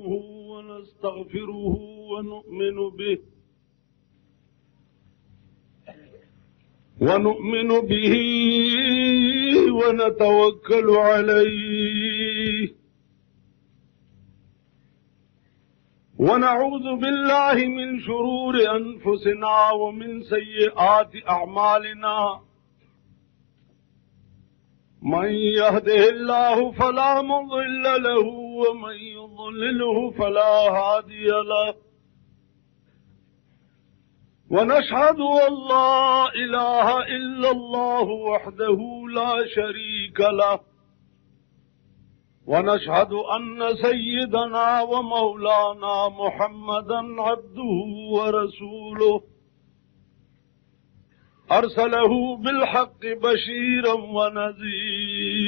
ونستغفره ونؤمن به ونتوكل عليه ونعوذ بالله من شرور أنفسنا ومن سيئات أعمالنا من يهده الله فلا مضل له ومن يضلله فلا هادي له ونشهد أن لا إله إلا الله وحده لا شريك له ونشهد أن سيدنا ومولانا محمدا عبده ورسوله أرسله بالحق بشيرا ونذيرا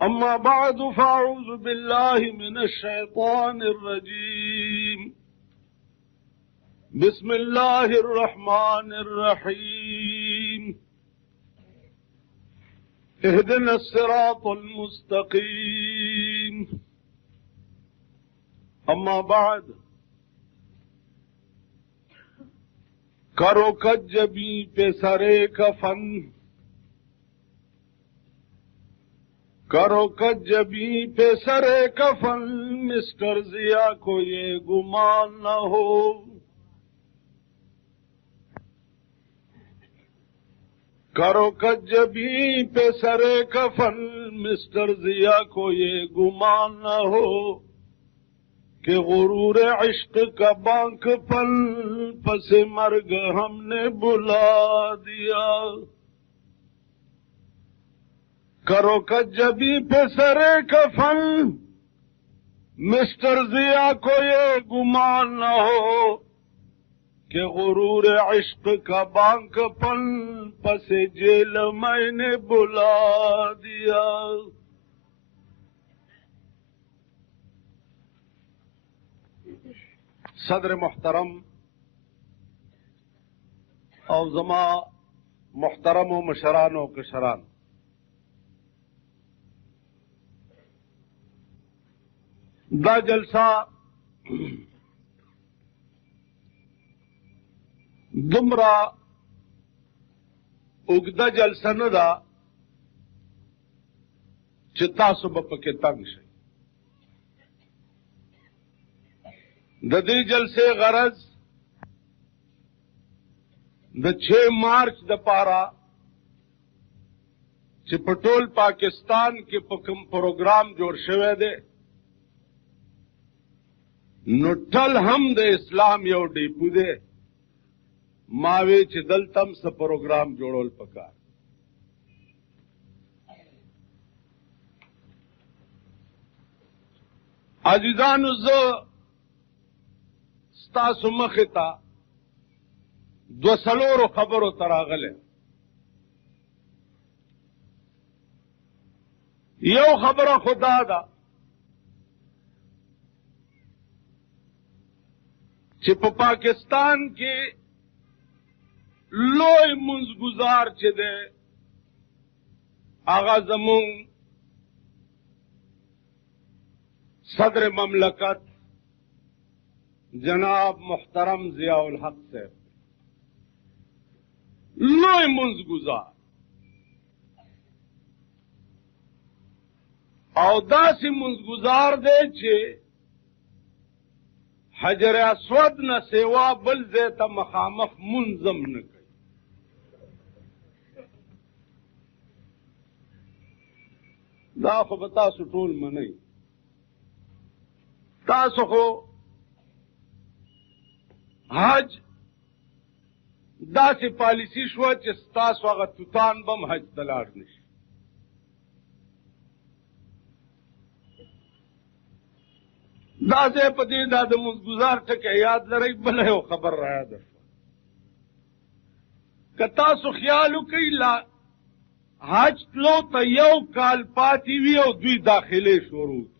أما بعد فأعوذ بالله من الشيطان الرجيم بسم الله الرحمن الرحيم اهدنا الصراط المستقيم أما بعد کرو کجبی پہ سرے کفن کرو کجبی پہ سرے کفن مسٹر ضیا کو یہ گمان نہ ہو کرو کجبی پہ سرے کفن مسٹر ضیا کو یہ گمان نہ ہو کہ غرور عشق کا بانک پل پس مرگ ہم نے بلا دیا کرو کجبی پہ سرے کفن مسٹر ضیا کو یہ گمان نہ ہو کہ غرور عشق کا بانک پل پس جیل میں نے بلا دیا صدر محترم او زما محترم و مشران و کشران دا جلسہ دمرا اگدا جلسہ نہ دا چتا صبح پکے تنگ شي د دې جلسې غرض د 6 مارچ د پاره چې په ټول پاکستان کې په کوم پروګرام جوړ شوی دی نو ټل هم د اسلام یو ډیپو دی ماوی چې دلتم څه پروګرام جوړول پکار عزیزانو زه ستاسو مخې ته 2 خبرو تراغله یو خبره خدا ده چې په پاکستان کې لوی منځګزار چې ده هغه زمون صدر مملکت جناب محترم ضیاء الحق صاحب لوی منځګزار او داسې منځګزار دی چې حجر اسود نه سوا بل ځای ته مخامخ منظم نه کوي دا خو به تاسو ټول منئ تاسو خو حج داسې پالیسی شوه چې ستاسو هغه توتان بم حج ته لاړ نشي دا ځای په دې دا د منځګزار ټکی یاد لرئ بله یو خبر را یاده شوه که تاسو خیال وکئ لا حج تلو ته 1 کال پاتې وي او دوی داخلې شروع کړي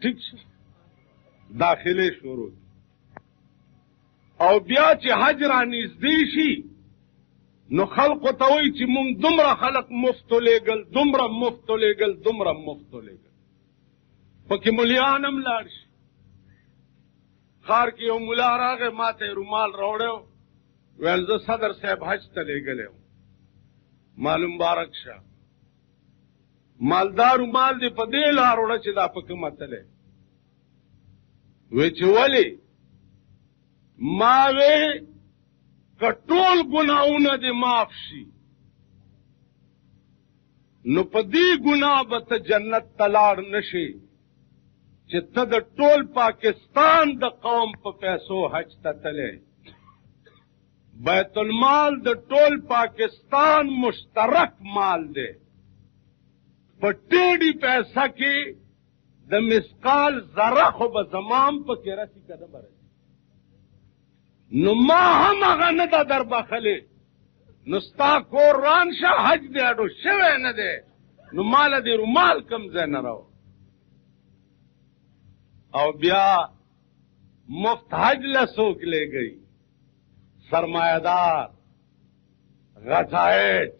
ٹھیک شو داخلې شروع او بیا چې حج را نږدې شي نو خلقو ته وایي چې مونږ دومره خلق مفت ولېږل، دومره مفت ولېږل، دومره مفت ولېږل. پکې ملیان هم لاړ شي. ښار کې یو ملا راغی، ما ته یې رومال راوړی و، ویل زه صدر صاحب حج ته لېږلی وم. مال مبارک شه. مالدار رومال دې په دې لار وړه چې دا په کومه تلی. وی چې ولې؟ ما وی که ټول ګناهونه دې معاف شي نو په دې ګناه به ته جنت ته لاړ نه شي چې ته د ټول پاکستان د قوم په پیسو حج ته تلې. بیت المال د ټول پاکستان مشترک مال دی. په ټیډي پیسه کې د مسقال ذره خو به زمام پکې رسي که نه به رسي. نو ما هم هغه نه ده در بخلې، نو ستا کور ران شه، حج دې اډو شوی نه دی، نو ماله دې رومال کم ځای نه راو. او بیا مفت حج له څوک لېږئ؟ سرمایهدار، غټایټ،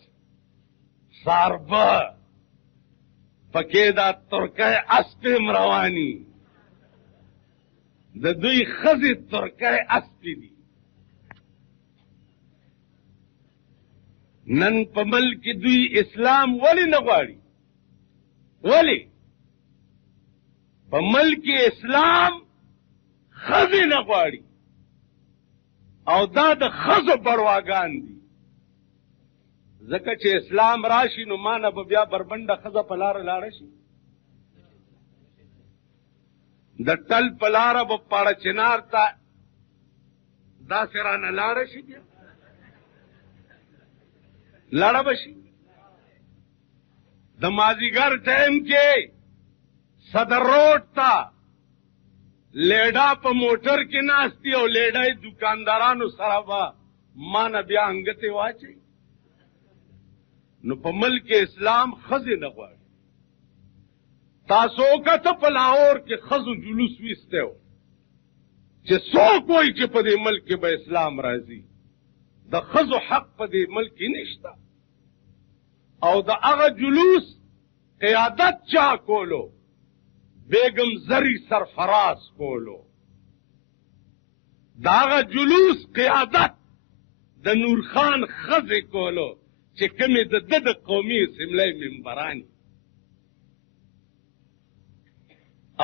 ساربه، پکې دا ترکی اسپې هم رواني، د دوی ښځې ترکی اسپې دي. نن په ملک کې دوی اسلام ولې نه غواړي؟ ولې؟ په ملک کې اسلام ښځې نه غواړي، او دا د ښځو برواګان دي. ځکه چې اسلام راشي نو ما نه به بیا بربنډه ښځه په لاره لاړه شي. د ټل په لاره به پاړه چنار ته داسې رانه لاړه شي، بیا لاړه به شي. د مازدیګر ټایم کې صدر روډ ته لیډا په موټر کې ناستي او لیډا یې دکاندارانو سره به ما نه بیا انګتې واچوي. نو په ملک اسلام ښځې نه غواړي. تاسو وکته په لاهور کې ښځو جلوس ویستی و چې څوک وایي چې په دې ملک کې به اسلام راځي. د ښځو حق په دې ملک کې نشته. او د هغه جلوس قیادت چا کولو؟ بیگم زری سرفراز کولو. د هغه جلوس قیادت د نورخان ښځې کولو چې کومې د ده د قومي اسمبلۍ ممبرانې.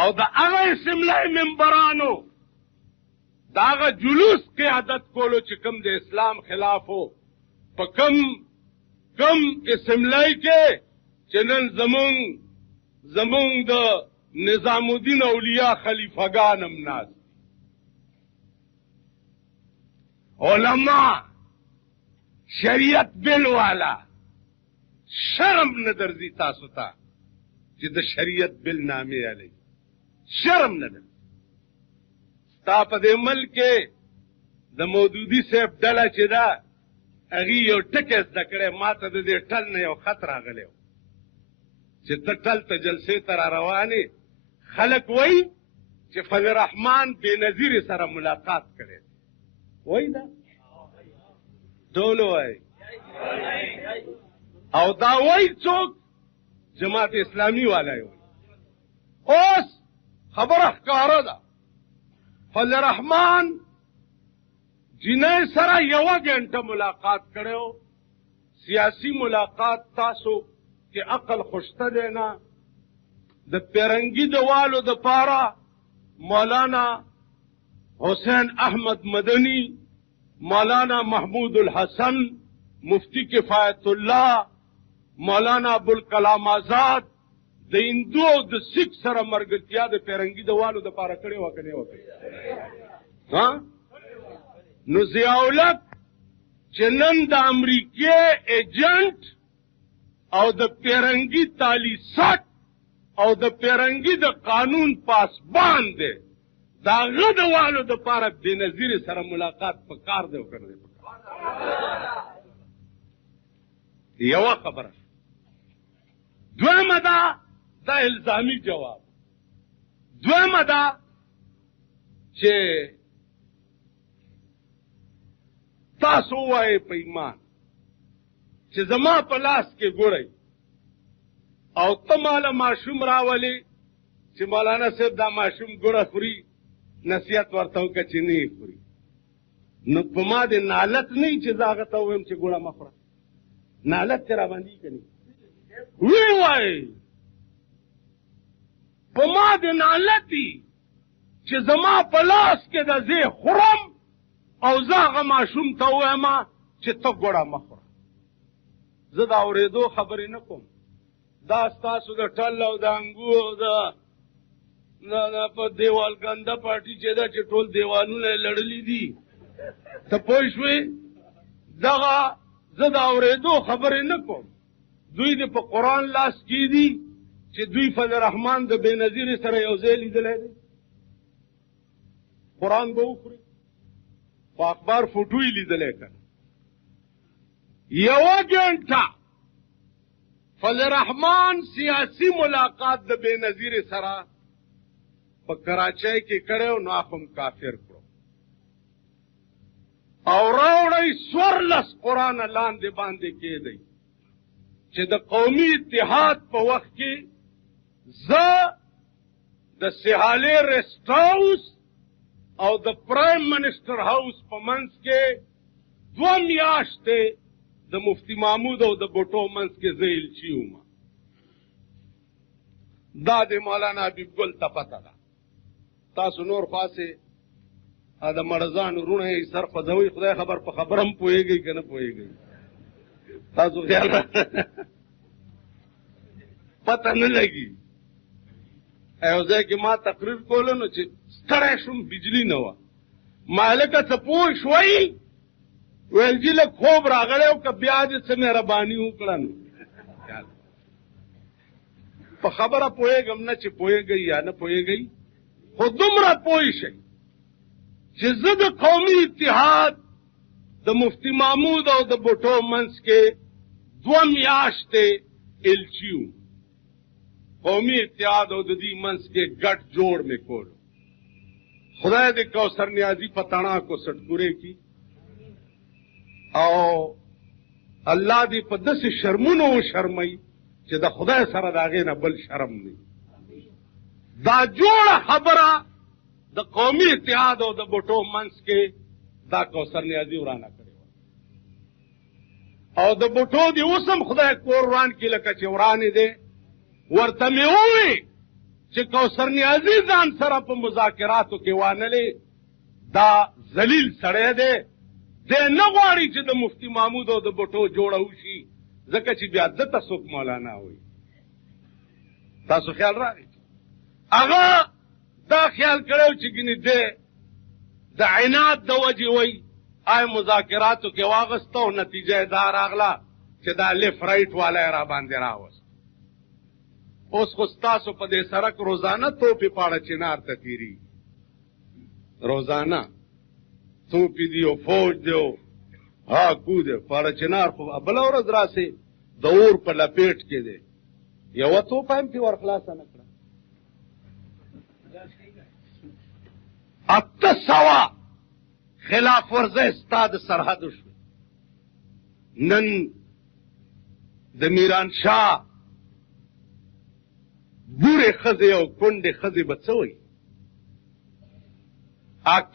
او د هغه اسمبلۍ ممبرانو د هغه جلوس قیادت کولو چې کوم د اسلام خلاف و. په کم اسمبلۍ کې چې نن زمونږ د نظام الدین اولیاء خلیفګان هم ناست، علما، شریعت بل والا. شرم نه درځي تاسو ته چې د شریعت بل نامې علی؟ شرم نه درځي؟ ستا په دې ملک کې د مودودي صاحب ډله چې ده هغې یو ټکی زده کړی. ما ته د دې ټل نه یو خط راغلی و چې ته ټل ته جلسې ته را روانې. خلک وایي چې فضل الرحمن بېنظیر سره ملاقات کړی دی. وایي دا ټول وایي. او دا وایي څوک؟ جماعت اسلامي والا یې وایي. اوس خبره ښکاره ده. فضل الرحمن جنۍ سره یوه ګنټه ملاقات کړی و. سیاسي ملاقات تاسو کې عقل خوشته دی نه؟ د پیرنګي د والو د پاره مولانا حسین احمد مدني، مولانا محمود الحسن، مفتی کفایت الله، مولانا ابوالکلام آزاد د هندو او د سکھ سره مرګتیا د پیرنګي د والو د پاره کړې وه که نه وه؟ نو ضیاءالحق چې نن د امریکې ایجنټ او د پیرنګي تالیسات او د پیرنګي د قانون پاسبان دی، د هغه د والو د پاره بېنظیر سره ملاقات په کار دی او که نه دی؟ یوه خبره. دویمه ده دا الزامي جواب. دویمه ده چې تاسو ووایئ په ایمان چې زما په لاس کې ګوړی او ته ماله ماشوم راولې چې مولانا صاحب دا ماشوم ګوړه خوري نصیحت ورته وکړه چې نه یې خوري نو په ما دې نالت نه وي چې زه هغه ته ووایم چې ګوړه مه خوره نالت چې راباندې که نه ویې وایي په ما دې نالت دي چې زما په لاس کې د زه خورم او زه هغه ماشوم ته ووایم چې ته ګوړه مه خوره زه د اورېدو خبرې نه کوم دا ستاسو د ټل او د انګو او د په دیوال ګنده پارټي چې ده چې ټول دیوالونه یې لړلي دي ته پوه شوې دغه زه د اورېدو خبرې نه کوم دوی د په قرآن لاس کې دي چې دوی فضل رحمان د بېنظیرې سره یو ځای لیدلی دی قرآن به وخوري په اخبار فوټو یې لیدلی که یوه ګنټه فضل رحمان سیاسي ملاقات د بېنظیرې سره په کراچۍ کې کړی نو هغه هم کافر کړو او راوړی 14 قرآنه لاندې باندې کېدی چې د قومي اتحاد په وخت کې زه د سیحالې ریسټ هاوس او د پرایم منسټر هاوس په منځ کې 2 میاشتې د مفتی محمود او د بوټو منځ کې زه ایلچي وم دا د مولانا حبیب ګل ته پته ده تاسو نور خاصې د مړزان وروڼه یې سر خوځوئ خدای خبر په خبره هم پوهېږئ که نه پوهېږئ تاسو خیال پته نه لګي یو ځای کې ما تقریر کوله نو چې ستړی شوم بجلي نه وه ما هلکه څه پوه شوئ ویل جي لږ خوب راغلی او که بیا دې څه مهرباني وکړه نو په خبره پوهېږم نه چې پوهېږئ یا نه پوهېږئ خو دومره پوه شئ چې زه د قومي اتحاد د مفتی محمود او د بوټو منځ کې 2 میاشتې ایلچي وم قومي اتحاد او د دې منځ کې ګډ جوړ مې کولو خدای دې کوثر نیازي په تڼاکو سټکورې کي او الله دې په داسې شرمونو وشرموي چې د خدای سره د هغې نه بل شرم نه دا جوړه خبره د قومي اتحاد او د بوټو منځ کې دا کوثر نیازي ورانه کړې وه او د بوټو دې اوس هم خدای کور وران کړي لکه چې ورانې دی ورته مې ووې چې کوثر نیازي ځان سره په مذاکراتو کې وانلې دا ذلیل سړی دی دی نه غواړي چې د مفتی محمود او د بوټو جوړه وشي ځکه چې بیا دته څوک مولانا وایي تاسو خیال راغی هغه دا خیال کړی چې ګینې دی د عناد د وجې وایي آی مذاکراتو کې واغسته او نتیجه یې دا راغله چې دا لیفت رایټ والا یې را باندې راوست اوس خو ستاسو په دې سړک روزانه توپې پاړه چنار ته تېرېږي روزانه توپې دي او فوج دی او هاکو دی پاړه چنار خو بله ورځ راسې د اور په لپیټ کې دی یوه توپه هم پې ورخلاصه نه کړه 800 خلاف ورزۍ ستا د سرحدو شوې نن د میران شاه بورې ښځې او کونډې ښځې به څه وایي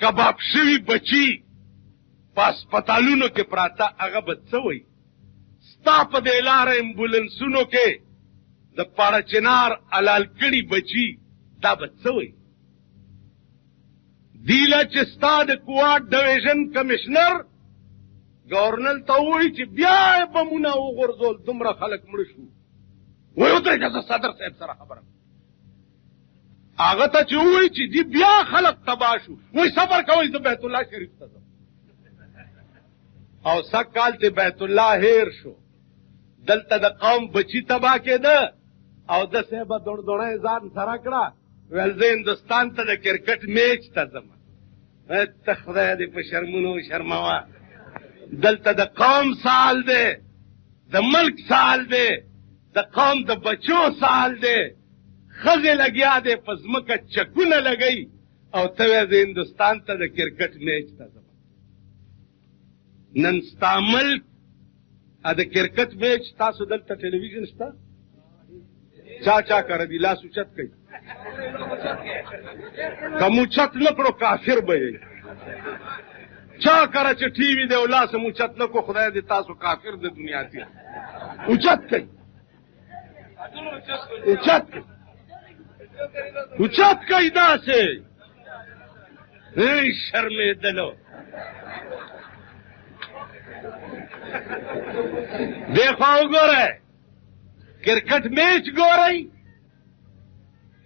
کباب شوي بچي په هسپتالونو کې پراته هغه به څه وایي ستا په دې لاره امبولنسونو کې د پاړه چنار حلال کړي بچي دا به څه وایي دیله چې ستا د کوارټ ډویژن کمشنر ګورنر ته ووایي چې بیا یې بمونه وغورځول دومره خلک مړه شو وایي ودرېږه زه صدر صاحب سره خبره هغه ته چې ووایي چې دی بیا خلک تباه شو وایي صبر کوئ زه بیت الله شریف ته ځم او سږ کال چې بیت الله هیر شو دلته د قوم بچي تباه کېده او داسې به دوړدوړی ځان سره کړه ویل زه هندوستان ته د کرکټ میچ ته ځم ته خدای دې په شرمونو شرموه دلته د قوم سال دی د ملک سال دی د قوم د بچو سال دی ښځې لګیا دی په ځمکه چکونه لګوي او ته وایې زه هندوستان ته د کرکټ میچ ته ځم نن ستا ملک د کرکټ میچ تاسو دلته ټلویزیون شته چا کړی دی لاس اوچت کوي که مو اوچت نه کړو کافر به یې چا کړه چې ټي وي دی او لاس مو اوچت نه کړو خدای دې تاسو کافر د دنیا دي اوچت کوي اوچت کوي داسې شرمېدلو دیکھو وګورئ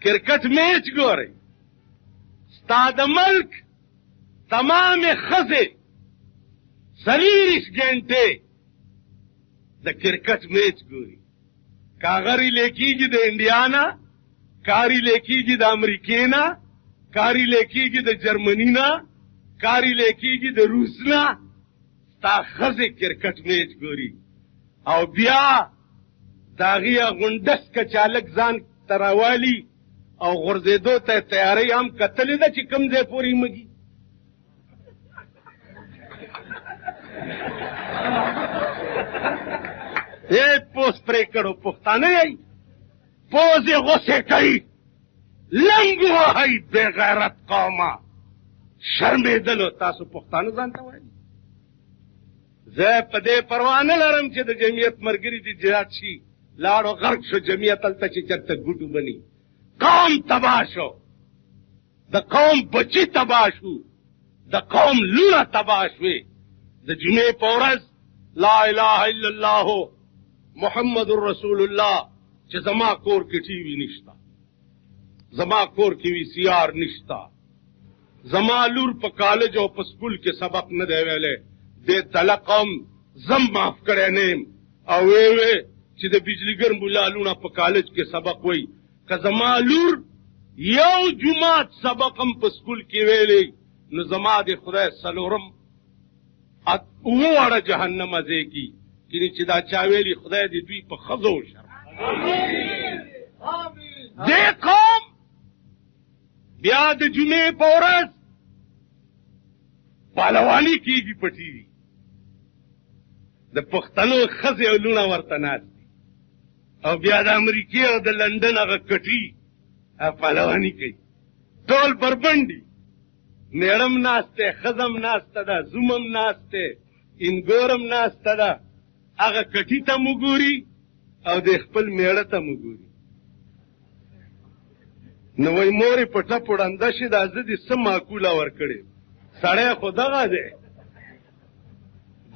کرکټ میچ ګورئ ستا د ملک تمامې ښځې 40 ګنټې د کرکټ میچ ګوري کاغه ریلې کېږي د انډیا نه کا ریلې کېږي د امریکې نه کا ریلې کېږي د جرمني نه کا ریلې کېږي د روس نه ستا ښځې کرکټ میچ ګوري او بیا د هغې غونډس که چالک ځان ته راوالي او غورځېدو ته تیارۍ هم کتلې ده چې کوم ځای پورې مږي پوس پرې کړو پښتانه یې پوز یې غوسې کوي لنګ وهئ بې غیرت قومه شرمېدلو تاسو پښتانه ځان ته وایي زه په دې پروا نه لرم چې د جمعیت ملګري دې جهاد شي لاړو غرق شو جمعیت هلته چې چېرته ګوډو بني قوم تباه شو د قوم بچي تباه شو د قوم لونه تباه شوې د جمعې په ورځ لا اله الا الله محمد رسول الله چې زما کور کې ټي وي نشته زما کور کې وي سی آر نشته زما لور په کالج او په سکول کې سبق نه دی ویلی دې تله قوم زم معاف کړی نه یم او وی چې د بجلیګر ملا لونه په کالج کې سبق وی که زما لور یو جماعت سبق هم په سکول کې ویلی نو زما د خدای څلورم اوه واړه جهنم ځای کې کینې چې دا چا ویلي خدای دې دوی په ښځو شرم دې قوم بیا د جمعې په ورځ پهلواني کېږي په ټي وي د پښتنو ښځې او لوڼه ورته ناست دي او بیا د امریکې او د لندن هغه کټي پهلواني کوي ټول بربند دي میړه هم ناست دی ښځه هم ناسته ده زوم هم ناست دی انګور هم ناسته ده هغه کټي ته مو ګوري او د خپل میړه ته مو ګوري نو وایي مورې په ټپ وړنده شي دا زه دې څه معقوله ورکړې سړی خو دغه دی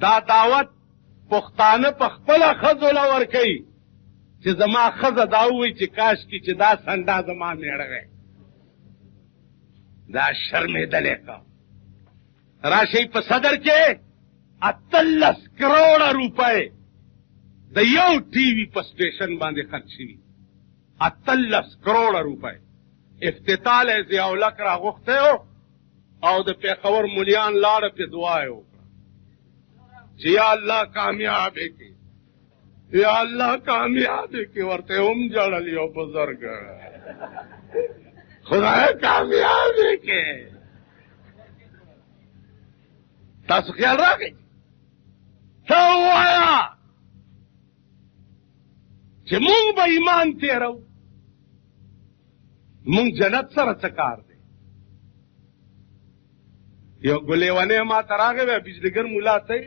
دا دعوت پښتانه په خپله ښځو له ورکوي چې زما ښځه دا ووایي چې کاشکي چې دا سنډا زما میړه دی دا شرمېدلی قوم راشئ په صدر کې 18 کروڑه روپۍ د یو ټي وي په سټیشن باندې خرڅ شوي 18 کروڑه روپۍ افتتاح له ضیاء الحق راغوښتی و او د پېښور ملیان لاړه پې دعا یې وکړه چې یا الله کامیاب یې کړي یا الله کامیاب یې کړي ورته یې هم ژړل یو بزرګ خدای کامیاب یې کړي تاسو خیال راغی ته ووایه چې مونږ به ایمان تېرو مونږ جنت سره څه کار دی یو ګلیونی ما ته راغی وی بجلیګر ملا ته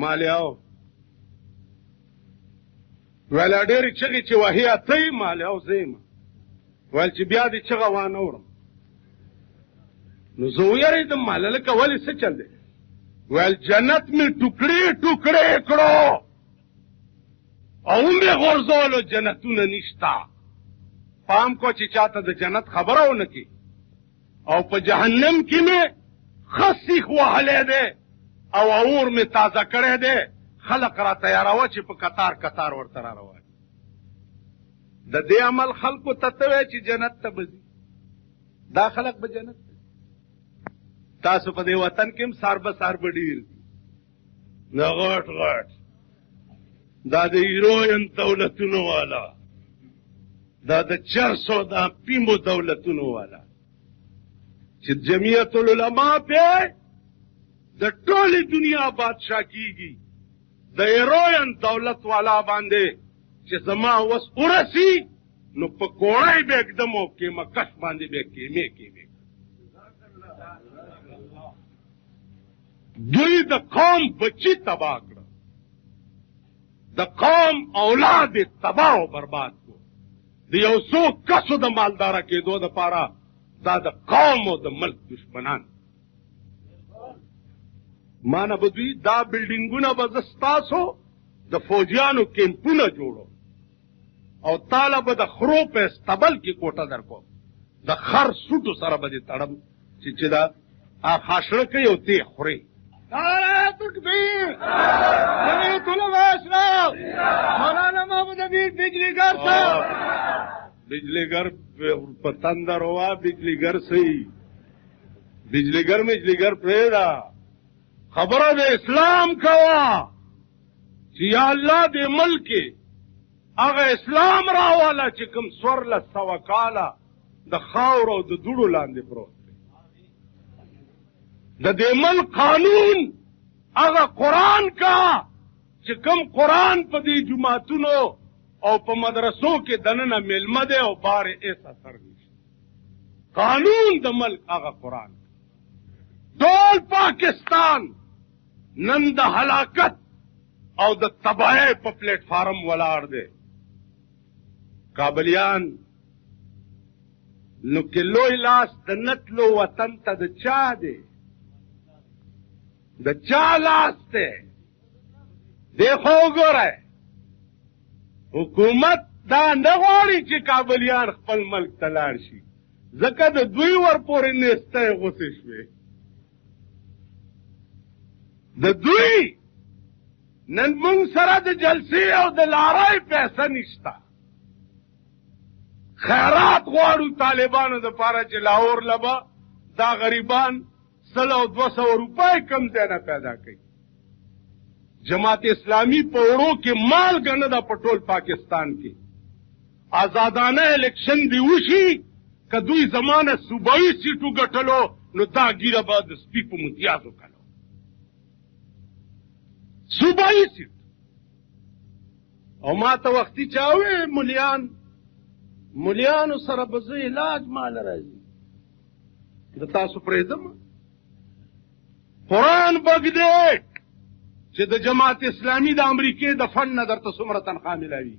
ما لیاو ویل ډېرې چغې چې وهي ته یې ما لیاو زه یم ویل چې بیا دې چغه وانه وړم نو زه ویرېدم ما لکه ولې څه چل دی ویل جنت مې ټوکړې ټوکړې کړو او مې غورځولو جنتونه نشته پام کو چې چاته د جنت خبره ونه کړي او په جهنم کې مې ښه سیخ وهلی دی او اور مې تازه کړی دی خلق را تیاروه چې په قطار قطار ورته را روان د دې عمل خلکو ته ته وایې چې جنت ته به ځي دا خلق به جنت ته تاسو په دې وطن کې هم سار به ډېر دي نه غټ غټ دا د هیروین دولتونو والا دا د چرسو دا پیمو دولتونو والا چې جمعیت العلماء پې د ټولې دنیا بادشاه کیږي د ایروین دولت والا باندې چې زما وس ورسی نو په کوړی به اقدم او کیمه کش باندې به کیمه دوی د قوم بچی تباہ کړ د قوم اولاد تباہ او برباد کو د یو څو کسو د مالداره کېدو دپاره دا د قوم او د ملک دشمنان مانه به دوی دا بلډینګونه به زه ستاسو د فوجیانو کیمپونه جوړو او تاله به د خرو په استبل کې کوټه درکوم د خر سوټو سره به دې تړم چې دا خاشړه کوي او تی خوري نعره تکبیر جمعیت علماء اسلام مولانا محمد امین بجلیگر صاحب بجلیگر په تندر ہوا بجلیگر صحیح بجلیگر پریدا خبره د اسلام کوا چې یا الله دې ملک هغه اسلام راواله چې کوم څوارلس سوه کاله د خاورو او د دوړو لاندې پروت د دې ملک قانون هغه قرآن کا چې کوم قرآن په دې جماعتونو او په مدرسو کې دننه میلمه دی او بار ایس اثر نشي قانون د ملک هغه قرآن ټول پاکستان نن د هلاکت او د تباہی په پلیټ فارم ولاړ دی کابلیان نو کې لوی لاس د نتلو وطن ته د چا دی د چا لاس دی دیکھو وګورئ حکومت دا نه غواړي چې کابلیان خپل ملک ته لاړ شي ځکه د دوی ورپورې نیستی غوسې شوې د دوی نن موږ سره د جلسې او د لارۍ پیسه نشته خیرات غواړو طالبانو دپاره چې لاهور لبه دا غریبان 100 او 200 روپۍ کم ځای نه پیدا کوي جماعت اسلامی په وړو کې مالګه نه ده په ټول پاکستان کې آزادانه الیکشن دی وشي که دوی زمانه صوبایي سیټو ګټلو نو دا ګیره به د سپي په متیازو کلو صوبایي سیټ او ما ته وختي چا وې ملیانو سره به زه علاج مال راځي د تاسو پرېږدم قرآن بګدې چې د جماعت اسلامي د امریکې د فن نه درته څومره تنخوا ملاوي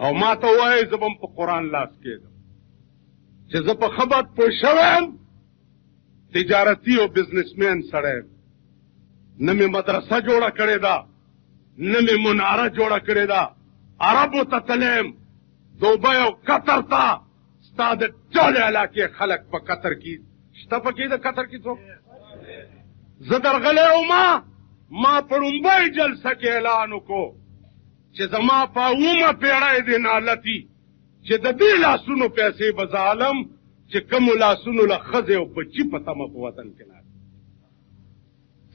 او ما ته ووایې زه به هم په قرآن لاس کېږم چې زه په ښه بد پوه شوی یم تجارتي او بزنسمین سړی یم نه مې مدرسه جوړه کړې ده نه مې مناره جوړه کړې ده عربو ته تللی یم دوبۍ او قطر ته ستا د ټولې علاقې خلک په قطر کې شته پکې د قطر کې څوک زه درغلی وما ما په لومبۍ جلسه کې اعلان وکړو چې زما په 8مه پېړۍ دې نالتي چې د دې لاسونو پیسې به زه علم چې کومو لاسونو له ښځې او بچي په تمه په وطن کې ناست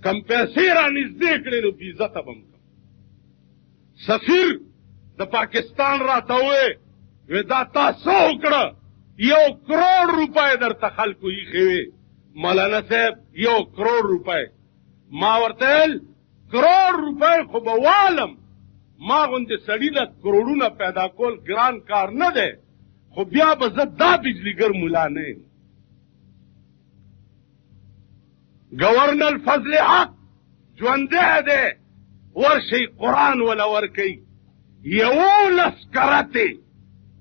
کم پیسې را نږدې کړې نو بېعزته به م کړم سفیر د پاکستان راته ووې وې دا تا څه وکړه 1 کروڑ روپۍ درته خلکو ایښې وې مولانا صاحب 1 کروڑ روپۍ ما ورته ویل کروڑ روپۍ خو به والم ما غوندې سړي له کروڑونه پیدا کول ګران کار نه دی خو بیا به زه دا بجلیګر ملا نه یم گورنر فضل حق ژوندی دی ورشئ قرآن وله ورکوي 11 کرتې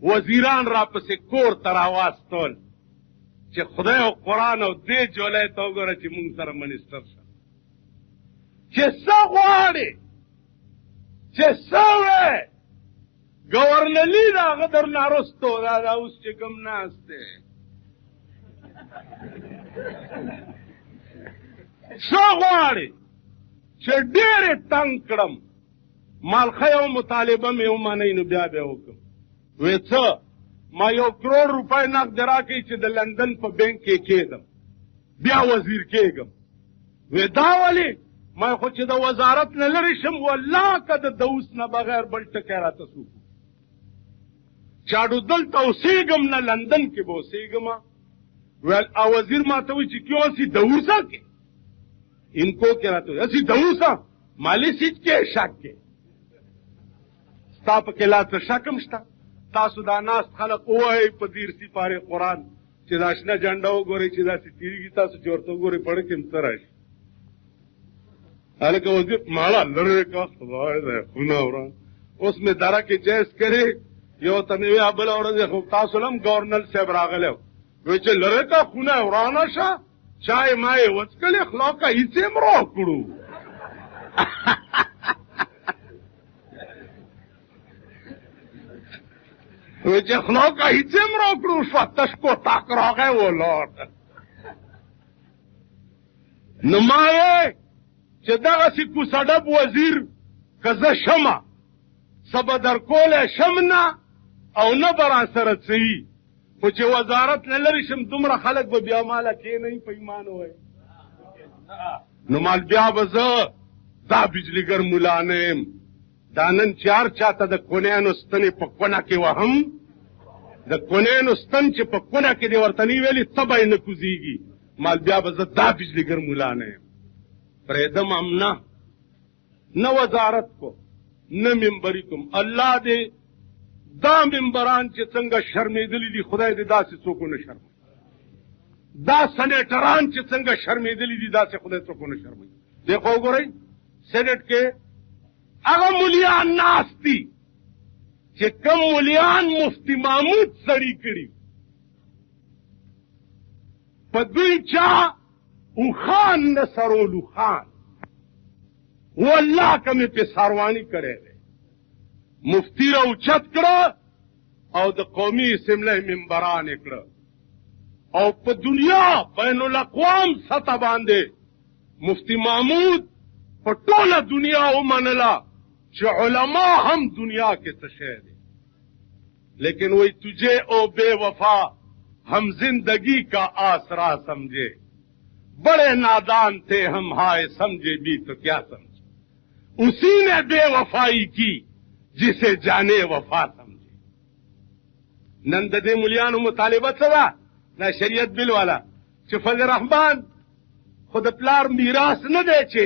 وزیران را پسې کور ته راواستول چې خدای او قرآن او دې جولۍ ته وګوره چې مونږ سره منسټر شه چې څه غواړې چې څه وې ګورنري د هغه در نه رستو دا اوس چې کوم ناست دی څه غواړې چې ډېرې تنګ کړم مالخه یو مطالبه مې ومنئ نو بیا به وکړم وې څه ما 1 کروڑ روپۍ نقد راکړئ چې د لندن په بینک کې کېږم بیا وزیر کېږم وې دا ولې ما خو چې د وزارت نه لرې شم والله که د دوس نه بغیر بل ټکی راته څوک چاډو دلته اوسېږم نه لندن کې به اوسېږم ویل وزیر ما ته وایي چې کیوں اسی دوسا کې انکو کیا راته اسی دوسا مالی سیج کې شک کې ستا پکې لا څه شک هم شته تاسو دا ناست خلک ووایئ په 13 پارې قرآن چې دا شنه جنډه وګورئ چې داسې تېرېږي تاسو چې ورته وګورئ پړه کې هم څه راشي هلکه وزیر ماړه لرې کا خدای دی خونه وران اوس مې دره کې جیس کړې یو ته مې وی بله ورځ خو تاسو هم ګورنر صاحب راغلی وی چې لرې کا خونه ورانه شه چای ما یې وڅکلې خلا کا هېڅ هم راکړو وی چې خلا کا هېڅ هم راکړو شوه تش کوټاک راغی ولاړ نو ما وی چې دغسې کوسډب وزیر که زه شمه څه به در کولی شم نه او نه به راسره څه وي خو چې وزارت نه لرې شم دومره خلک به بیا ماله کښېنوي په ایمان ووایي نو مال بیا به زه دا بجلیګر ملا نه یم دا نن چې هر چاته د کونیانو ستنې په کونه کې وهم د کونیانو ستن چې په کونه کې دې ورته نه ویلي ته به یې نه کوزېږي مال بیا به زه دا بجلیګر ملا نه یم پریدم هم نه وزارت کو نه ممبری کوم الله دې دا ممبران چې څنګه شرمېدلي دي خدای دې داسې څوک ونه شرموي دا سنیټران چې څنګه شرمېدلي دي داسې خدای څوک ونه شرموي دې خو وګورئ سینټ کې هغه مولیان ناست دي چې کوم مولیان مفتی محمود سړي کړي په دوی چا اوخان نه سرولو خان والله که مې پې سارواني کړی دی مفتی را اوچت کړه او د قومي اسمبلی ممبران یې کړه او په دنیا بین الاقوام سطح باندې مفتی محمود په ټوله دنیا ومنله چې علما هم دنیا کې څه شی دی لیکن وہی تجھے او بے وفا ہم زندگی کا آسرا سمجھے بڑے نادان تھے ہم ہائے سمجھے بھی تو کیا سمجھے اسی نے بے وفائی کی جسے جانے وفا سمجھے نن د دې مليانو مطالبه څه ده دا شریعت بل والا چې فضل رحمان خو د پلار میراث نه دی چې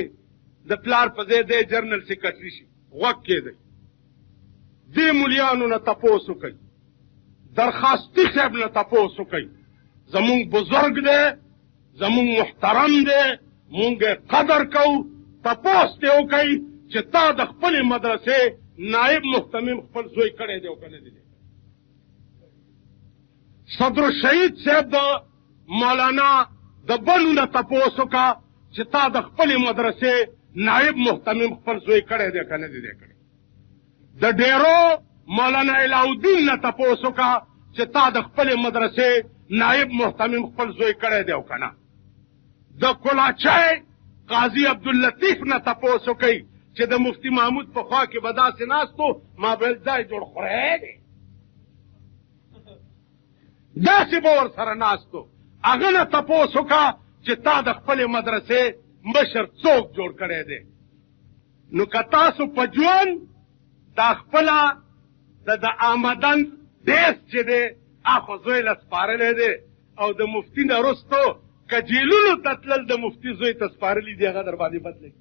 د پلار په ځای دی جرنل سیکرټري شي غوږ کېدی دې مليانو نه تپوس وکئ درخواستي صاحب نه تپوس وکئ زمونږ بزرګ دی زمونږ محترم دی مونږ قدر کوو تپوس دې وکئ چې تا د خپلې مدرسې نائب محتمم خپل زوی کړی دی او که نه دی صدر الشهید صاحب د مولانا د بلو نه تپوس وکړه چې تا د خپلې مدرسې نائب محتمم خپل زوی کړی دی که نه دی کړی د ډیرو مولانا علاء الدین نه تپوس وکړه چې تا د خپلې مدرسې نائب محتمم خپل زوی کړی دی او که نه د کلاچۍ قاضي عبداللطیف نه تپوس وکئ چې د مفتی محمود په خوا کې به داسې ناستو ما به ځای جوړ خوری دی داسې به ورسره ناستو هغه نه تپوس وکړه چې تا د خپلې مدرسې مشر څوک جوړ کړی دی نو که تاسو په ژوند دا خپله د آمدن دیس چې دی اخو زوی له سپارلی دی او د مفتي نه وروستو که جیلونو ته تلل د مفتي زوی ته سپارلی دی هغه در باندې بد لګي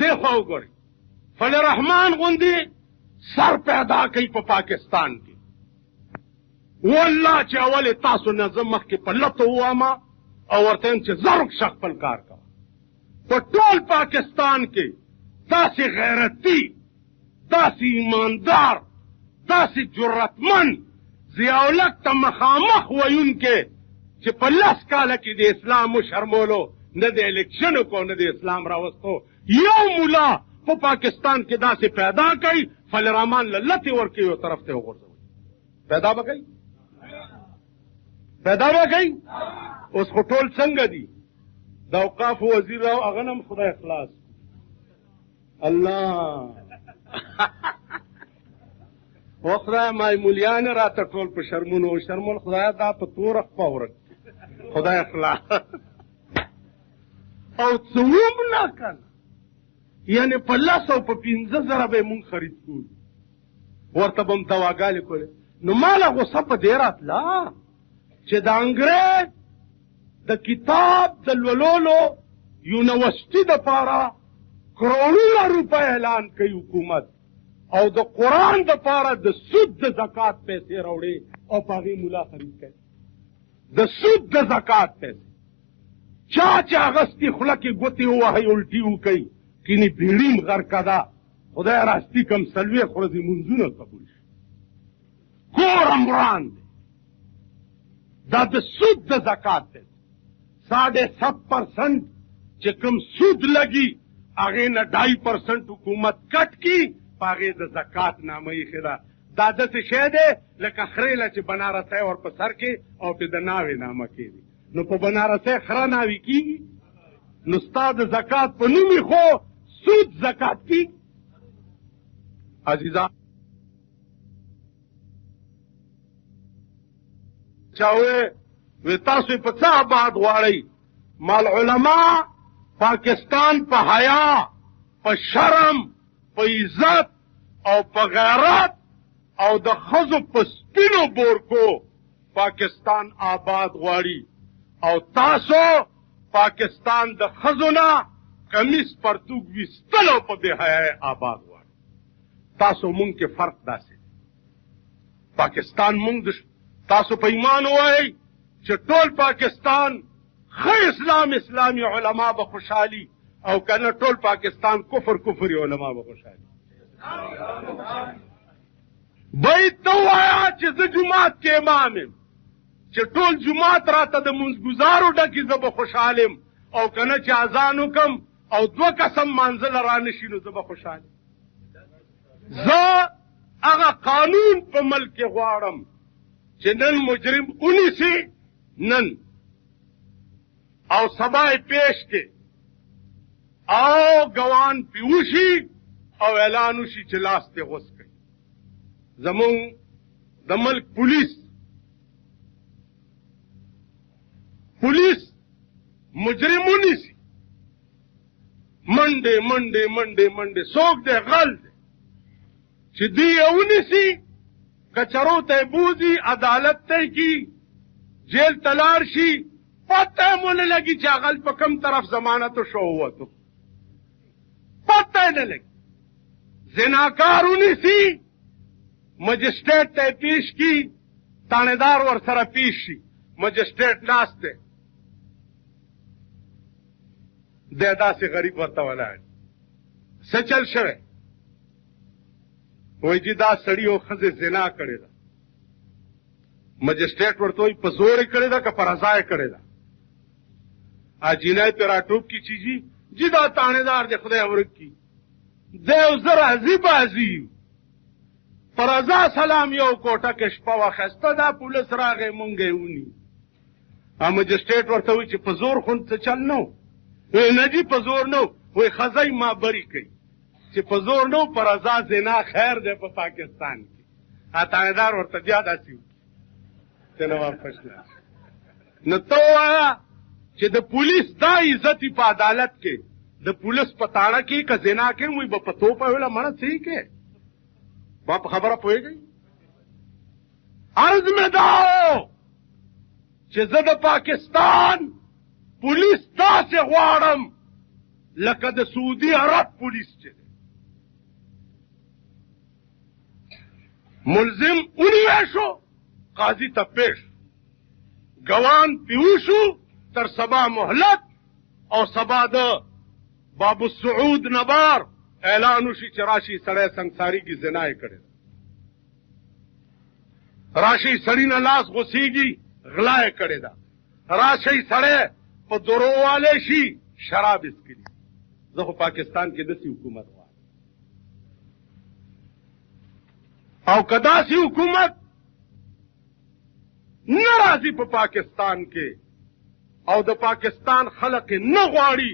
دیخوا وګورئ فضل رحمان غوندې سر پیدا کوي په پاکستان کې والله چې اولې تاسو نه زه مخکې په لتو ووامه او ورته یم چې زرک شه خپل کار کوه په ټول پاکستان کې داسې غیرتي داسې ایماندار داسې جرأتمند ضیاءالحق ته مخامخ ویونکې چې په 10 کاله کې د اسلام وشرمولو نه د الیکشنو کو نه د اسلام راوستو یو ملا په پاکستان کې داسې پیدا کوي فضل رحمان له لتې ورکوي یو طرف ته وغورځوي پیدا به کوي اوس خو ټول څنګه دي د اوقافو وزیر راو هغه نه هم خدای خلاص الله و خدای مای مولیان راته ټول په شرمونو شرمول خدای دا په توره خپه ورک خدای خلاص او څه هم نه کنه یعنې په 10 او په 15 زره به یې مونږ خرید کړو ورته به م دواګانې کولې نو ما له غصه په دې راتله چې د انګریز د کتاب د لولولو یونیورسټي دپاره کروڑونه روپۍ اعلان کوي حکومت، او د قرآن دپاره د سود د زکات پیسې راوړي او په هغې ملا خرید کوي. د سود د زکات پیسې چا چې اغستې خوله کې ګوتې ووهئ الټي وکوي کینې بیړیم غرقه ده، خدای راستي کم 40 ورځې منځونه قبول شي. کور امران دی دا د سود د زکات دی. 7.5% چې کوم سود لګي هغې نه 2.5% حکومت کټ کي، په هغې د زکات نامه ایښې ده. دا داسې شی دی لکه خریله چې بنارسی ور په سر کې او پې د ناوې نامه کېږي. نو په بنارسی خره ناوې کېږي؟ نو ستا د زکات په نوم خو سود زکات کېږي. عزیزان چا وی تاسو په څه آباد غواړئ؟ مال علما پاکستان په حیا، په شرم، په عزت او په غیرت او د ښځو په سپینو بورکو پاکستان آباد غواړي، او تاسو پاکستان د ښځو نه کمیس پرتوګ ویستلو په بې حیایۍ آباد غواړي. تاسو مونږ کې فرق داسې پاکستان مونږ تاسو په ایمان ووایئ چې ټول پاکستان ښه اسلامي علما به خوشحالي، او که نه ټول پاکستان کفري علما به خوشحالي. باید ته ووایه چې زه جومات کې امام یم، چې ټول جومات راته د منځګزارو ډکي زه به خوشحال یم، او که نه چې اذان وکم او 2 قسم مانځله رانه شي نو زه به خوشحال یم. زه هغه قانون په ملک کې غواړم چې نن مجرم ونیسي نن او سبا یې پیش کې او ګوان پې وشي او اعلان وشي چې لاس ته غوڅ کړي. زمونږ د ملک پولیس مجرم ونیسي منډې څوک دی غل دی چې دوی یې ونیسي کچرو ته یې بوځي عدالت ته یې کي جیل ته لاړ شي پته یې مو نه لګي چې هغه په کوم طرف ضمانتو شو ووتو، پته یې نه لګي. زناکار ونیسي مجسټریټ ته یې پیش کي، تانیدار ورسره پیش شي، مجسټریټ ناست دی دی داسې غریب ورته ولاړ څه چل شوی؟ وایي چې دا سړي او ښځې زنا کړې ده. مجسټریټ ورته وایي په زور یې کړې ده که په رضا یې کړې ده؟ جینۍ پې راټوپ کي چې جی دا تانیدار دی خدای ورک کي دی او زه راضي بازي په رضا سلام یو کوټه کې شپه واخیسته، دا پولیس راغی مونږ یې ونیو. مجسټریټ ورته وایي چې په زور خو څه چل نه و؟ نه جي په زور نه و، وایي ښځی ما بری کوي چې په زور نه و، په رضا زنا خیر دی په پاکستان کې. تانیدار ورته بیا داسې وکړي ته نه واپس نه. نو ته ووایه چې د پولیس دا عزت په عدالت کې د پولیس په تاړه کې که زنا کې وایي به په توپه ویله مړه څه یې کې ما په خبره پوهېږئ؟ عرض مې دا چې زه د پاکستان پولیس داسې غواړم لکه د سعودي عرب پولیس چې دی. ملزم ونیوی شو قاضي ته پیش، ګوان پې وشو، تر سبا مهلت، او سبا د باب السعود نبار اعلان وشي چې راشي سړی سنګساري کې زنا یې کړې ده، راشي سړي نه لاس غوڅېږي غلا یې کړې ده، راشي سړی په درو والی شي شراب یې څښلي. زه خو پاکستان کې داسې حکومت غواړم، او که داسې حکومت نه راځي په پاکستان کې او د پاکستان خلق نه غواړي،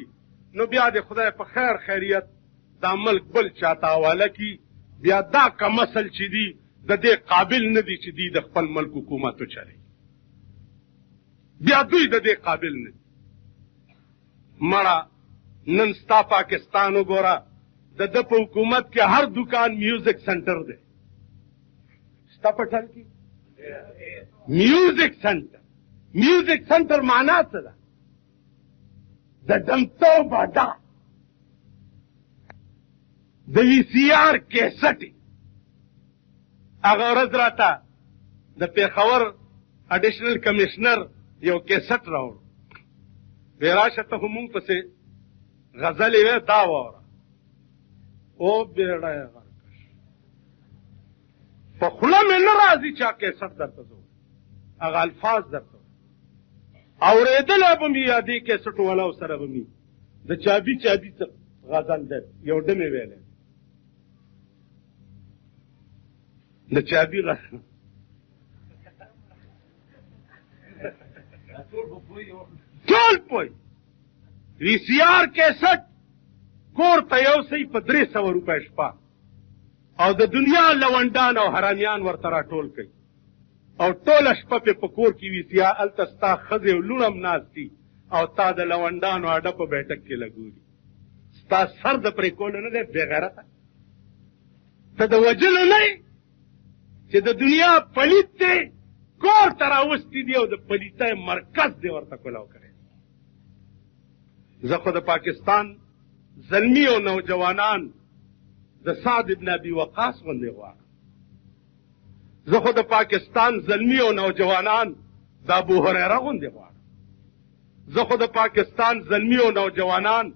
نو بیا د خدای په خیر خیریت دا ملک بل چاته حواله کي. بیا دا کمسل چې دي د دې قابل نه دي چې دي د خپل ملک حکومت وچلوي، بیا دوی د دې قابل نه دي. مړه نن ستا پاکستان وګوره، د ده په حکومت کې هر دکان میوزک سنټر دی. ستا په ټل کې میوزک سنټر میوزیک سنټر معنا څه ده؟ د ډمتوب اډه، د وي سي آر کیسټې. هغه ورځ راته د پېښور اډیشنل کمیشنر یو کیسټ راوړ، وی راشه ته خو مونږ پسې غزلې وې دا واوره. او بیړه یې غرقش په خوله مې نه راځي چې کیسټ درته زه هغه الفاظ درته اورېدلی به مې یا دې کیسټ والاو سره به مې د چابي چابي څه غزل دی یو ډمې ویلی د چابي غزل ټول پوی وي سي آر کیسټ کور ته یو سی په 300 روپۍ شپه، او د دنیا لونډان او حرامیان ورته راټول کوي، او ټوله شپه پې په کور کې وي سي آر هلته ستا ښځې او لوڼ هم ناست دي او تا د لونډانو اډه په بیټک کې لګوري. ستا سر د پرې کولو نه دی بېغیرته، ته د وجلو نه یې چې د دنیا پلیت دی کور ته راوستی دي او د پلیتۍ مرکز دی ورته کلاو کړی. زه خو د پاکستان زلمی او نوجوانان د سعد ابن ابي وقاص غوندې غواړم. زه خو د پاکستان زلمی او نوجوانان د ابو هریره غوندې غواړم. زه خو د پاکستان زلمی او نوجوانان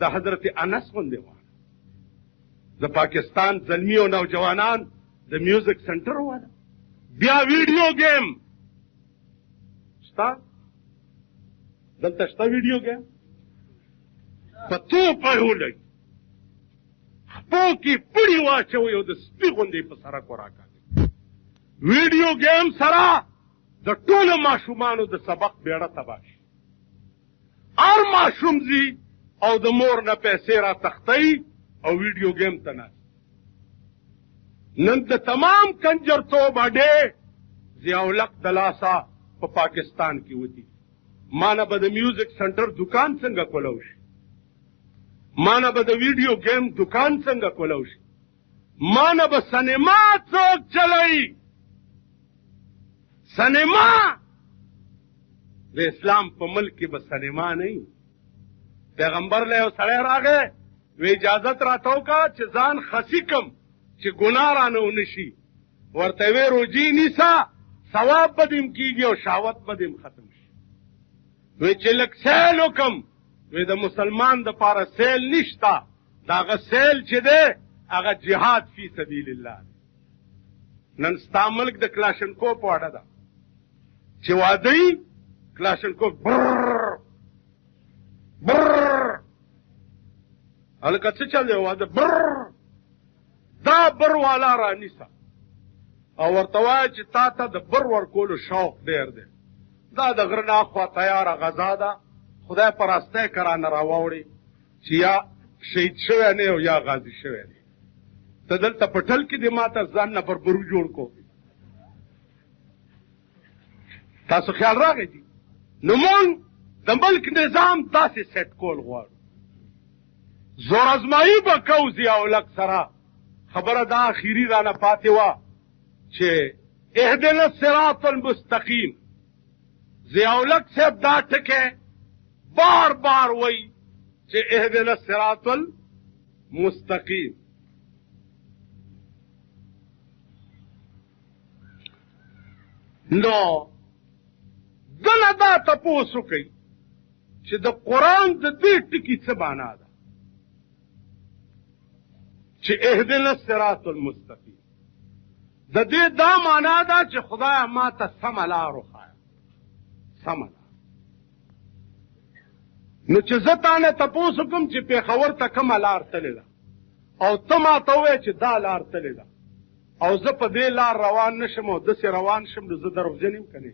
د حضرت انس غوندې غواړم. د پاکستان زلمی او نوجوانان د میوزیک سنټر والا. بیا ویډیو گیم شته دلته، شته ویډیو گیم په توپه یې ولګي، خپو کې پړي واچوئ او د سپي غوندې په سړک وراکاږئ. ویډیو گیم سره د ټولو ماشومانو د سبق بیړه تباه شي. هر ماشوم ځي او د مور نه پیسې را تختوي او ویډیو گیم ته ناست. نن د تمام کنجرتوب اډې ضیاءالحق د لاسه په پاکستان کې وتي. ما نه به د میوزیک سنټر دکان څنګه کولو شي، ما نه به د ویډیو گیم دکان څنګه کولو شي، ما نه به سینما څوک چلوي. سینما د اسلام په ملک کې به سینما نه وي. پیغمبر له یو سړی راغی وی اجازت راته وکړه چې ځان خسي کم چې ګناه رانه ونه شي. ورته وی روجي نیسه ثواب به دې کېږي او شهوت به دې ختم شي. وی چې لږ سیل وکم، وی د مسلمان دپاره سیل نشته، د هغه سیل چې دی هغه جهاد فی سبیل الله. نن ستا ملک د کلاشنکوف واډه ده چې واده یي کلاشنکوف برر برر هلکه څه چل دی واده برر دا بر والا رانیسه او ورته وایه چې تا ته د بر ورکولو شوق ډېر دی. دا د غره نه اخوا تیاره غذا ده، خدای په راستی که رانه راواوړي چې یا شهید شوی نه او یا غازي شوی دی. ته دلته په ټل کې دې ما ته ځان نه بربرو جوړ کو. تاسو خیال راغی دي. نو مونږ د ملک نظام داسې سیټ کول غواړو. زور ازمایي به کوو ضیاءالحق سره. خبره دا اخیري رانه پاتې وه چې اهدنا الصراط المستقیم. ضیاءالحق صاحب دا ټکی بار بار وی چې اهدنا الصراط المستقیم. نو دنه دا تپوس وکئ چې د قرآن د دې ټکي څه معنا ده چې اهدنا الصراط المستقیم. د دې دا معنا ده چې خدایه ما ته سمه لار وښایه، سمه لار. نو چې زه تا نه تپوس وکړم چې پېښور ته کومه لار تلې ده او ته ما ته ووایې چې دا لار تلې ده او زه په دې لار روان نه شم او داسې روان شم، نو زه دروغجن یم که نه؟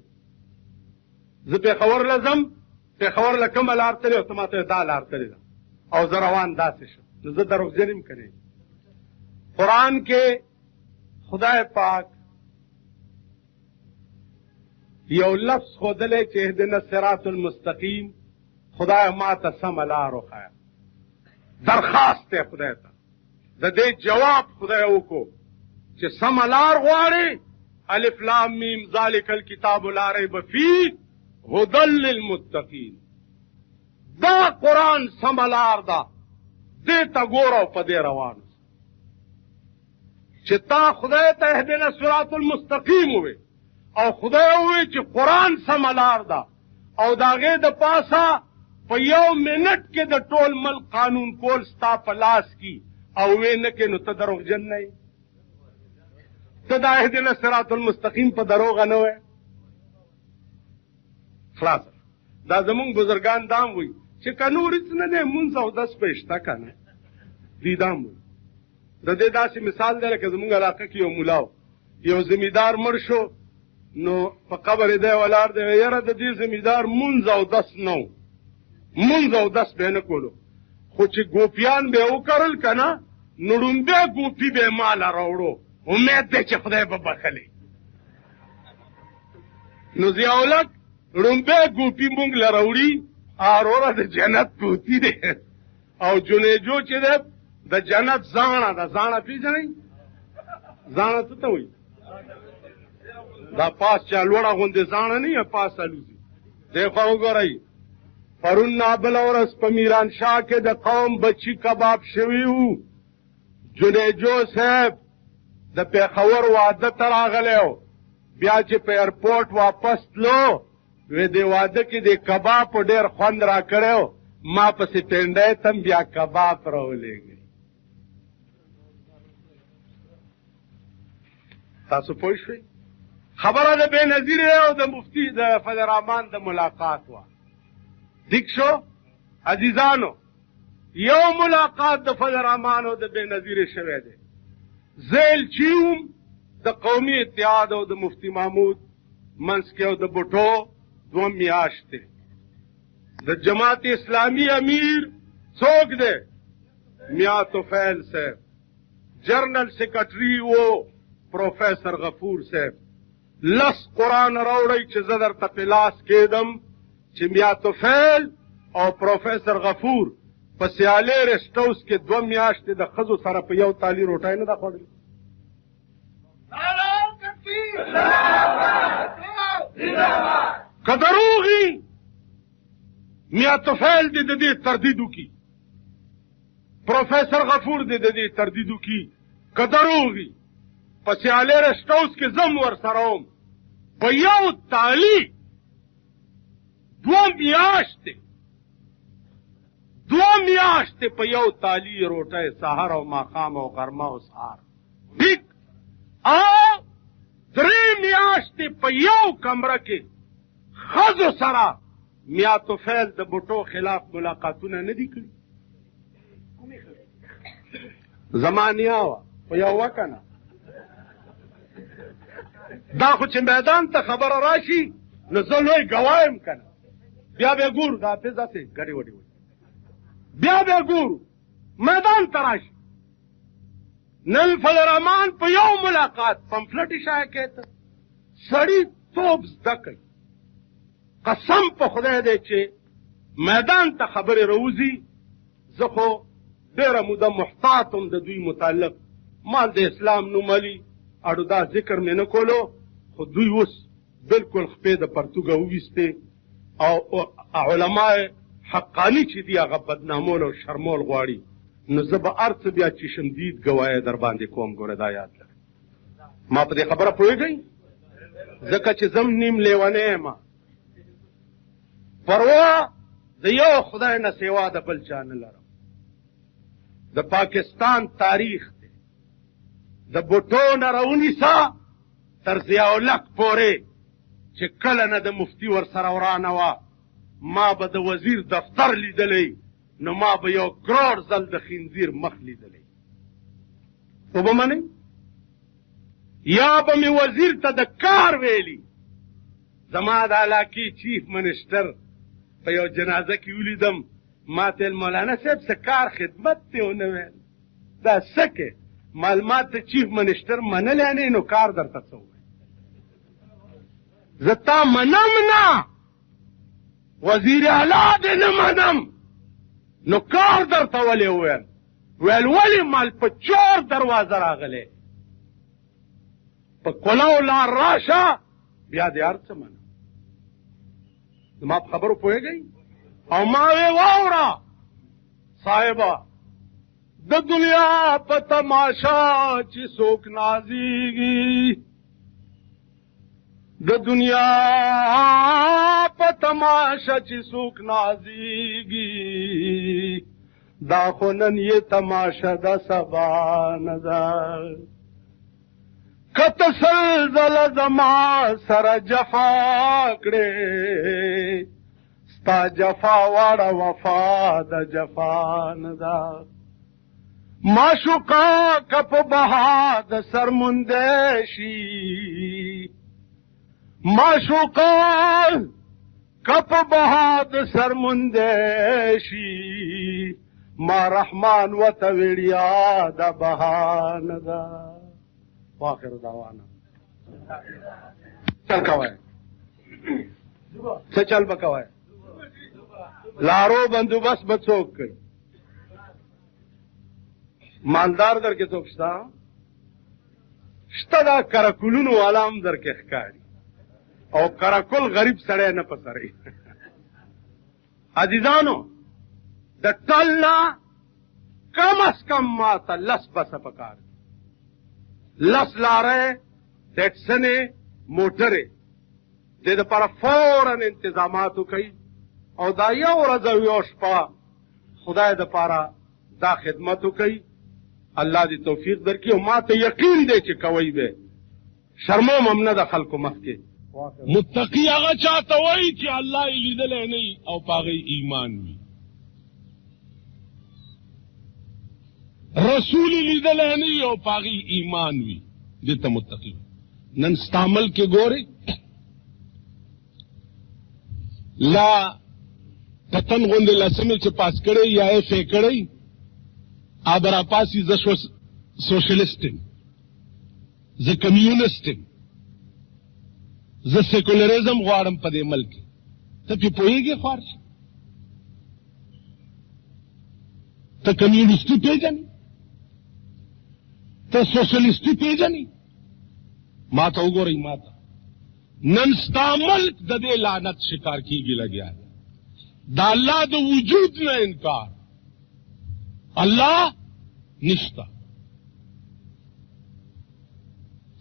زه پېښور له ځم، پېښور له کومه لار تلې او ته ما ته دا لار تلې ده او زه روان داسې شم، نو زه دروغجن یم که نه؟ قرآن کې خدای پاک یو لفظ ښودلی چې اهدنا الصراط المستقیم، خدای ما ته سمه لار وښایه. درخواست دی خدای ته، د دې جواب خدای وکړو چې سمه لار غواړې، الف لام میم ذالک الکتاب لا ریب فیه هدل للمتقین. دا قرآن سملار دا دې ته ګوره او په دې روان چې تا خدای ته اهدنا الصراط المستقیم ووې او خدای ووې چې قرآن سملار دا او د هغې د پاسه په 1 منټ کې د ټول ملک قانون کول ستا په لاس کی او وې نه کې نو ته دروغجن نه یې. ته دا اهدنا الصراط المستقیم په دروغه نه وې. خلاص دا زمونږ بزرګان دام وایي چې که نور هېڅ نه دی مونځ او دس به شته که نه دوی دام وایي. د دې داسې مثال دی لکه زمونږ علاقه کې یو ملا یو زمیندار مړ شو نو په قبر یې دی ولاړ دی یاره د دې زمیندار مونځ او دس نه و مونځ او دس به یې نه کولو خو چې ګوپیان به یې وکرل که نه نو ړومبی ګوپي به یې ماله راوړو امید دی چې خدای به بخلي. نو ضیاءالحق ړومبی ګوپي مونږ له راوړي اروره د جنت پوتی دی او جنیجو چې دی د جنت زاڼه ده. زاڼه پېژنئ؟ زاڼه څه ته وایي؟ دا پاس چا لوړه غوندې زاڼه نه وي پاس الوزي. دی خوا وګورئ پرون نابله ورځ په میرانشاه کې د قوم بچي کباب شوي وو. جنیجو صاحب د پېښور واده ته راغلی و بیا چې په ایرپورټ واپس تلو وی دې واده کې د کباب په ډېر خوند را کړی و ما پسې ټنډی تم بیا کباب راولېږئ. تاسو پوه شوئ؟ خبره د بېنظیر او د مفتي د فضل الرحمن د ملاقات وه. دیک شو عزیزانو یو ملاقات د فضل الرحمن او د بېنظیر شوی دی. زیل چیوم د قومي اتحاد او د مفتی محمود منځ کې او د بوټو 2 میاشتې. د جماعت اسلامی امیر څوک دی؟ میاں طفیل صاحب. جنرل سیکرټري و پروفیسر غفور صاحب. 10 قرآن راوړئ چې زه درته په لاس کېدم چې میاں طفیل او پروفیسر غفور په سیالي رسټ هاوس کې 2 میاشتې د ښځو سره په یو تالي روټۍ نه ده خوړلې. که دروغي میاں طفیل دې د دې تردید وکړي پروفیسر غفور دې د دې تردید وکړي. که دروغي په سیالي رسټ هاوس کې زم ورسره وم په یو تالي 2 میاشتې 2 میاشتې په یو تالي روټۍ سهار او ماښام او غرمه او سهار ټیک او 3 میاشتې په یو کمره کې ښځو سره میاں طفیل د بوټو خلاف ملاقاتونه نه دي کړي. زما نیا وه په یو وه که نه دا خو چې میدان ته خبره راشي نو زه لوی ګواه یم که نه بیا به ګورو دا حافظ داسې ګډې وډې وایي بیا به ګورو میدان ته راشي. نن فضل الرحمن په یو ملاقات پمفلټ یې شایع کړی ته سړي توب زده کوي. قسم په خدای دی چې میدان ته خبرې راوځي زه خو ډېره موده محتاط هم د دوی متعلق ما د اسلام نوملي اړو دا ذکر مې نه کولو خو دوی اوس بلکل خپې د پرتوګه وویستې او علما حقاني چې دي هغه بدنامول او شرمول غواړي نو زه به هر څه بیا چې شمدید ګوایه در باندې کوم. ګوره دا یاد لرئ ما په دې خبره پوهېږئ ځکه چې زم نیم لیونی یم پروا د یو خدای نه سوا د بل چا نه لرم. د پاکستان تاریخ دی د بوټو نه راونیسه تر ضیاءالحق پورې چې کله نه د مفتي ورسره ورانه وه ما به د وزیر دفتر لیدلی نو ما به 1 کروڑ ځل د خنزیر مخ لیدلی. خو به منئ یا به مې وزیر ته د کار ویلي. زما د علاقې چیف منسټر په یو جنازه کې ولیدم ما ته مولانا صاحب څه کار خدمت دی ونه ویل دا څه کې معلومات د چیف منسټر منلی نه نو کار درته څه ووایي. زه تا منم نه وزیر اعلی دې نه منم نو کار درته ولې وویل ولې مال په چور دروازه راغلی په کلو لار راشه بیا دې هر څه منم. ما خبرو پوهیږئ او ما وی واوره صاحبه د دنیا په تماشا چې څوک نازیږي د دنیا په تماشا چې څوک نازیږي دا خو نن یې تماشا د سبا نه ده که ته سل ځله زما سره جفا کړې ستا جفا واړه وفا د جفا نه ده معشوقه که په بها د سر موندی شي معشوقه که په بها د سر موندی شي ما رحمان وته ویړیا د بها نه ده واخر دعوانا چل کوای څه چل بکوای لارو بندوبست به څوک کوي مالدار در کې څوک شته دا کرکولونو والا هم در کې ښکاري او کرکول غریب سړی نه پسري عزیزانو د ټل نه کم از کم ماته لس بسه پکار لس لارې ټیکسنې موټرې د دې لپاره فوراً انتظامات وکړي او دا یو ورځ او یو شپه خدای دپاره دا خدمت وکړي الله دې توفیق درکړي او ما ته یقین دی چې کوئ به شرموم هم نه د خلکو مخکې متقی هغه چاته وایي چې الله یې لیدلی نه او په هغه ایمان وي رسول لیدلی نه او په هغه ایمان وي دې ته متقی نن ستا ملک کې ګورې لا پتن غوندې لسمې چې پاس کړی یا یې فی کړی ابرا پاسی زه سوشلیست یم زه کمیونست یم زه سیکولریزم غواړم په دې ملک کې ته پې پوهېږې خوار شي ته کمیونستي پېژنې ته سوشلیستي پېژنې ما ته وګورئ ما ته نن ستا ملک د دې لعنت شکار کېږي لګیا دی د الله د وجود نه انکار الله نشته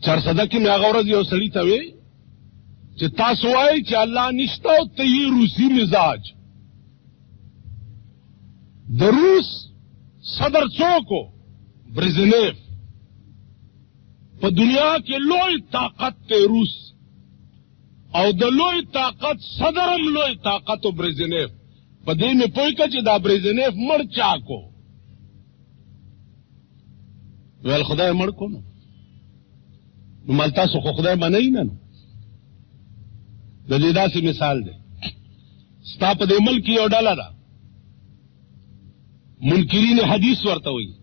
چارسده کې مې هغه ورځ یو سړي ته وی چې تاسو وایئ چې الله نشته او ته یې روسي مزاج د روس صدر څوک و برزنیف په دنیا کې لوی طاقت دی روس او د لوی طاقت صدر هم لوی طاقت و برزنیف په دې مې پوه که چې دا برزنیف مړ چا کو ویل خدای مړ کو نو مال تاسو خو خدای منئ نه نو د دې داسې مثال دی ستا په دې ملک یو ډله ده منکرین حدیث ورته وایي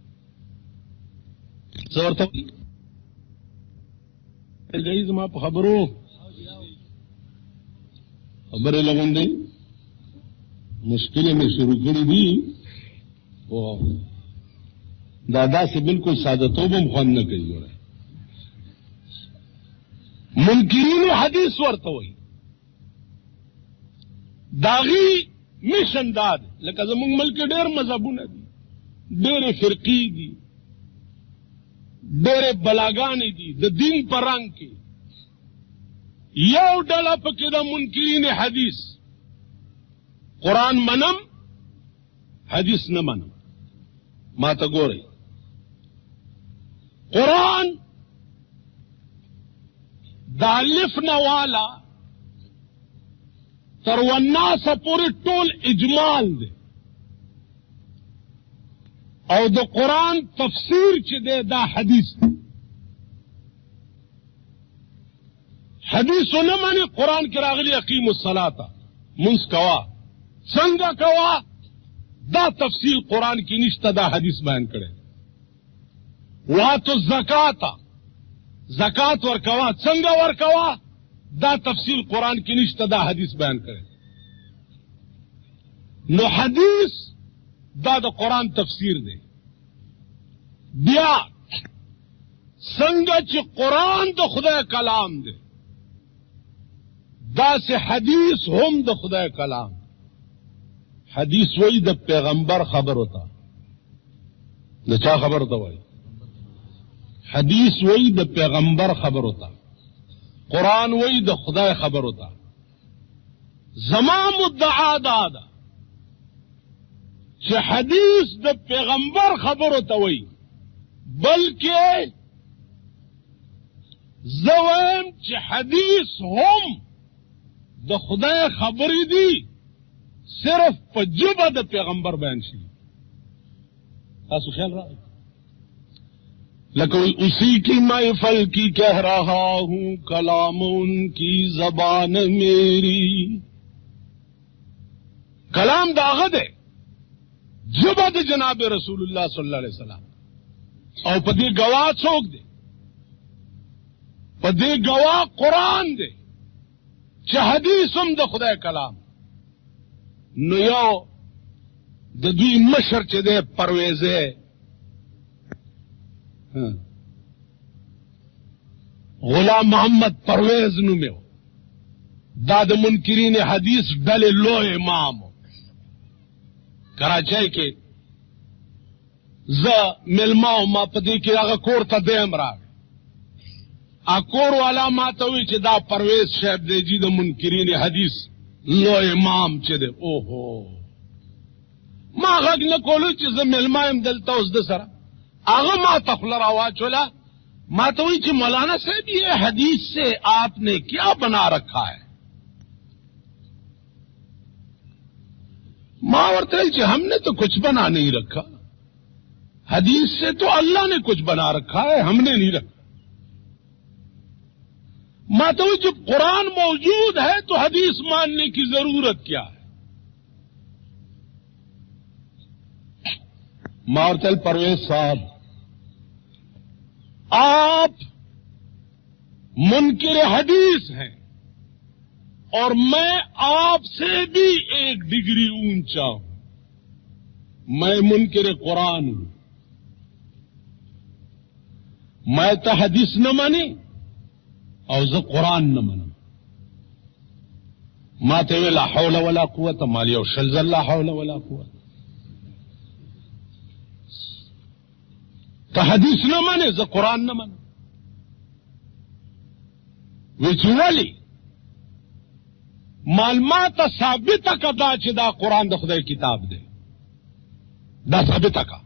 څه ورته وایي دی زما په خبرو خبرې لګوندې مشکلې مې شروع کړې دي او دا داسې بالکل سادهتوب هم خوند نه کوي ګوره منکرینو حدیث ورته وایي د هغې میشن دا دی لکه زموږ ملک ډېر مذهبونه دي ډېرې فرقې دي ډېرې بلاګانې دي د دین په رنګ کې یو ډله پکې د منکرین حدیث قرآن منم حدیث نه منم ما ته ګورئ قرآن د الف نه والا تر والناسه پورې ټول اجمال دی او د قرآن تفسیر چې دی دا حدیث دی حدیث و نه منې قرآن کې راغلی اقیم الصلاة منځ کوه څنګه کوه دا تفصیل قرآن کې نشته دا حدیث بیان کړی واتو الزکات زکات ورکوه څنګه ورکوه دا تفصیل قرآن کې نشته دا حدیث بیان کړی نو حدیث دا د قرآن تفسیر دی بیا څنګه چې قرآن د خدای کلام دی دا سے حدیث هم د خدای کلام. حدیث وای د پیغمبر خبر ہوتا. د چا خبر ہوتا وای؟ حدیث وای د پیغمبر خبر ہوتا. قرآن وای د خدای خبر ہوتا. زما مدعا دا ده چې حدیث د پیغمبر خبر ہوتا وای، بلکې زویم چې حدیث هم د خدای خبرې دي، صرف په ژبه د پیغمبر بیان شي. تاسو خیال راغی؟ لکه اسی کی محفل کی کہہ رہا ہوں کلام ان کی زبان میری. کلام داغه ده، ژبه د جناب رسول الله صلی الله علیه وسلم. او په دې گواه څوک دی؟ په دې گواه قرآن دی چې حدیث هم د خدای کلام. نو یو د دوی مشر چې دی پرویزه، غلام محمد پرویز نومې و، دا د منکرین حدیث ډلې لوی امام کراچۍ کې. زه مېلمه وم، په دې کې هغه کور ته دیم راغی. کور والا ما ته وی چې دا پرویز صاحب دی جی د منکرین حدیث لوی امام چې دی. اوهو، ما غږ نه کولو چې زه مېلمه یم دلته اوس د سره. هغه ما ته خوله راواچوله، ما ته وی چې مولانا صاحب یہ حدیث سے آپ نے کیا بنا رکھا ہے؟ ما ورته ویل چې ہم نے تو کچھ بنا نہیں رکھا، حدیث سے تو اللہ نے کچھ بنا رکھا ہے، ہم نے نہیں رکھا. ما تو جب قرآن موجود ہے تو حدیث ماننے کی ضرورت کیا ہے؟ مارتل پرویز صاحب، آپ منکر حدیث ہیں اور میں آپ سے بھی ایک ڈگری اونچا ہوں. میں منکر قرآن ہوں. میں تو حدیث نہ مانی او زه قرآن نه منم. ما ته وی لا حول ولا قوت، مال یو شل زل لا حول ولا قوت. ته حدیث نه منې، زه قرآن نه منم. وی چې ولې؟ مال ما ته ثابته که دا چې دا قرآن د خدای کتاب دی، دا ثابته که.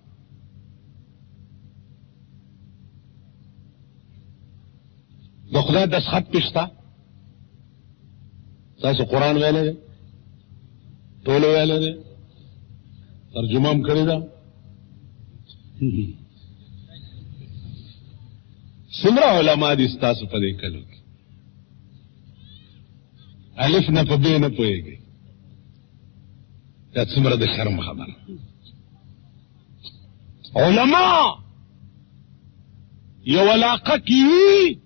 د خدای دستخط پشتا؟ تاسو قرآن ویلی دی؟ ټول ویلی دی؟ ترجمه هم کړې ده؟ څومره علما دي ستاسو په دې کلو کې؟ الف نه په بې نه پوهېږي. دا څومره د شرم خبره. علما یو علاقه کې وي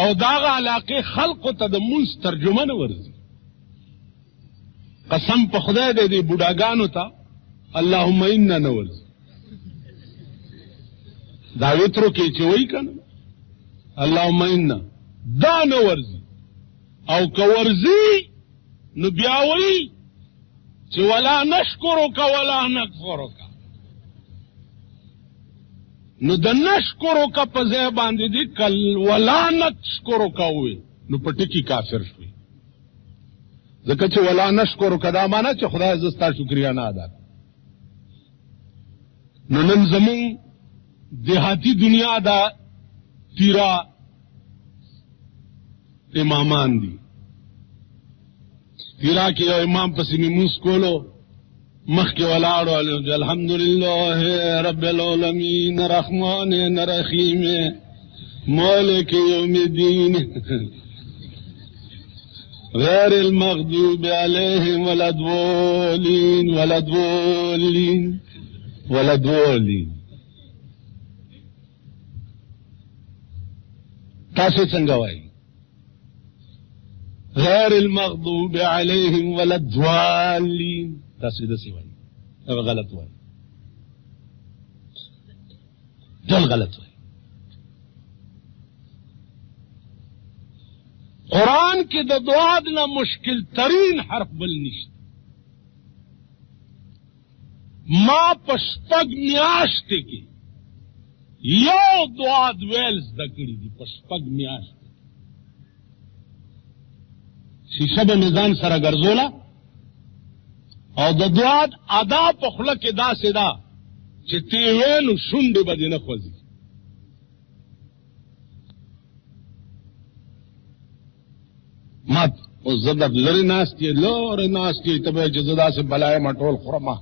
او داغه علاقه خلقو ته د مونځ ترجمه نه ورځي. قسم په خدای دی دې بوډاګانو ته اللهم انا نه ورځي. دا وترو کې چې وایي که نه اللهم انا، دا نه ورځي. او که ورځي نو بیا وایي چې ولا نشکرک ولا نکفرک. نو د نشکرک په ځای باندې دي کل ولا نشکرک وي، نو په ټکي کافر شوي. ځکه چې ولا نشکرک دا معنا چې خدای زه ستا شکریا نه ادا کړم. نو نن زمون دیهاتی دنیا دا تیرا امامان دي. تیرا کې یو امام پسې مونځ کولو، مخکې ولاړو الحمدلله رب العالمین الرحمن الرحیم مالک یوم الدین غیر المغضوب علیہم ولا الضالین ولا الضالین ولا الضالین. تاسو څنګه وایي؟ غیر المغضوب علیہم ولا الضالین. تاسو داسې وایي، هغه غلط وایي، ټول غلط وایي. قرآن کې د دعا نه مشکل ترین حرف بل نشته. ما په شپږ میاشتې کې یو دعا ویل زده کړي دي، په شپږ میاشتې. شیشه به مې ځان سره ګرځوله او د دعا ادا په خوله کې داسې ده چې تی وې نو شونډې به دې نه خوځي. ما اوس زه د لرې ناست یې لرې ناست یې ته به چې زه داسې بلای ما ټول خورمه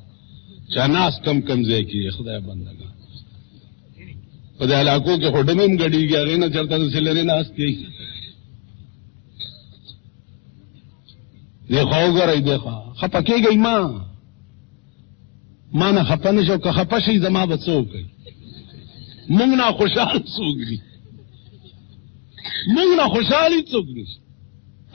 چا ناست کم ځای کې خدای بندګان په دې علاقو کې خو ډمې هم ګډېږي هغې نه چېرته داسې لرې ناست یې دی خوا وګورئ دی خوا خفه کېږئ ما نه خفه نه شو که خفه شئ زما به څه وکړئ موږ نه خوشحال څوک دي موږ نه خوشحالي څوک نشته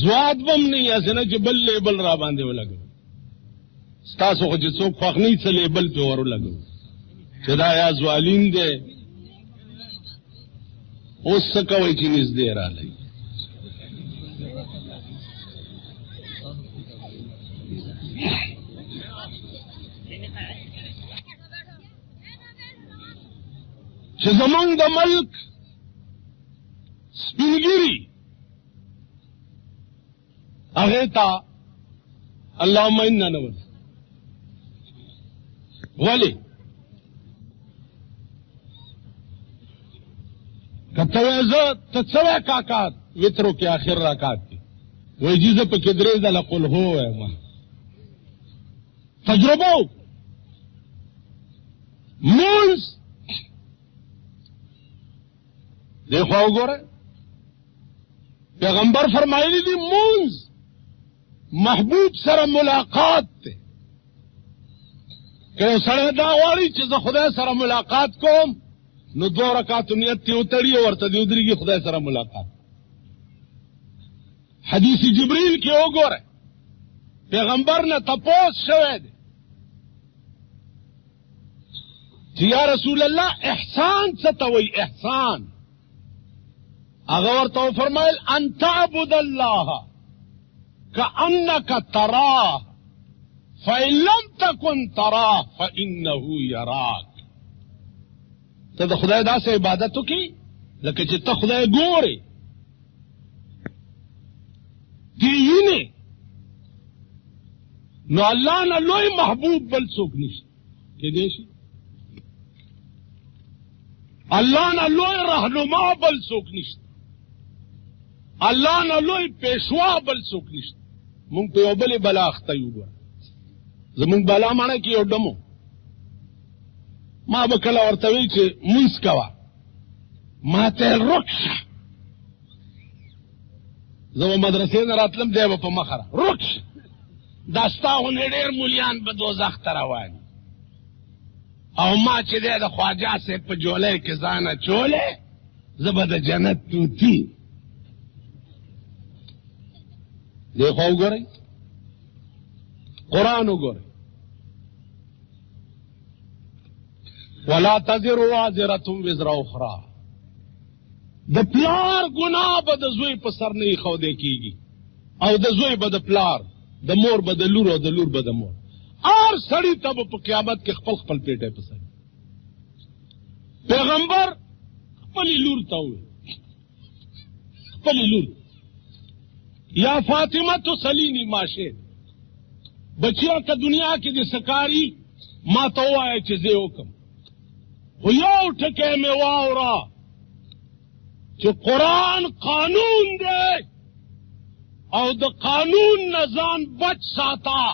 زواد بم نه یا نه چې بل لیبل را باندې ولګو ستاسو خو چې څوک خوښ نه څه لیبل په ور ولګو چې دا یا زوالین دی اوس څه کوي چې نږدې راغلی چې زمونږ د ملک سپینګیری اغیتا اللهم انا نوز ولی کتویزا تتسوی کاکات وطرو کی آخر راکات کی وی جیزا پا کدریزا لقل ہو ہے من تجربو مونز دیکھو آو گو رہے پیغمبر فرمائلی دی مونز محبوب سره ملاقات ته که سره دا غواړي چې زه خدای سره ملاقات کوم نو 2 رکعات نیت ته وتړي ورته دی ودرېږي خدای سره ملاقات. حدیث جبرائیل کې وګوره پیغمبر نه تپوس شوی دی چې یا رسول الله احسان څه ته وایي احسان هغه ورته فرمایل ان تعبد الله كأنك تراه فإن لم تكن تراه فإنه يراك. ته د خدای داسې عبادت وکړي لکه چې ته خدای ګورې دې وینې نو الله نه لوی محبوب بل څوک نشته کېدای شي الله نه لوی رهنما بل څوک نشته الله نه لوی پیشوا بل څوک نشته مونږ په یو بلې بلا اخته یو زمونږ بلا ماڼه کې یو ډمو ما به کله ورته وی چې مونځ کوه ما ته رک شه زه به مدرسې نه راتلم دی به په مخه را رک شه دا ستا غوندې ډېر مولیان به دوزخ ته روان او ما چې دی د خواجه صاحب په جولۍ کې ځان اچولی زه به د جنت توتي دیکھو وګورئ قرآن وګورئ ولا تزر وازرة وزر اخرى د پلار ګناه به د زوی په سر نه ایښودی کېږي او د زوی به د پلار د مور به د لور او د لور به د مور هر سړي ته به په قیامت کې خپل خپل پیټی په سر پیغمبر خپلې لور ته وویل خپلې لور یا فاطمه تو سلینی ماشه بچیا که دنیا کې د سکاری ما ته ووایه چې زه وکم خو یو ټکی مې واوره چې قرآن قانون دی او د قانون نه ځان بچ ساته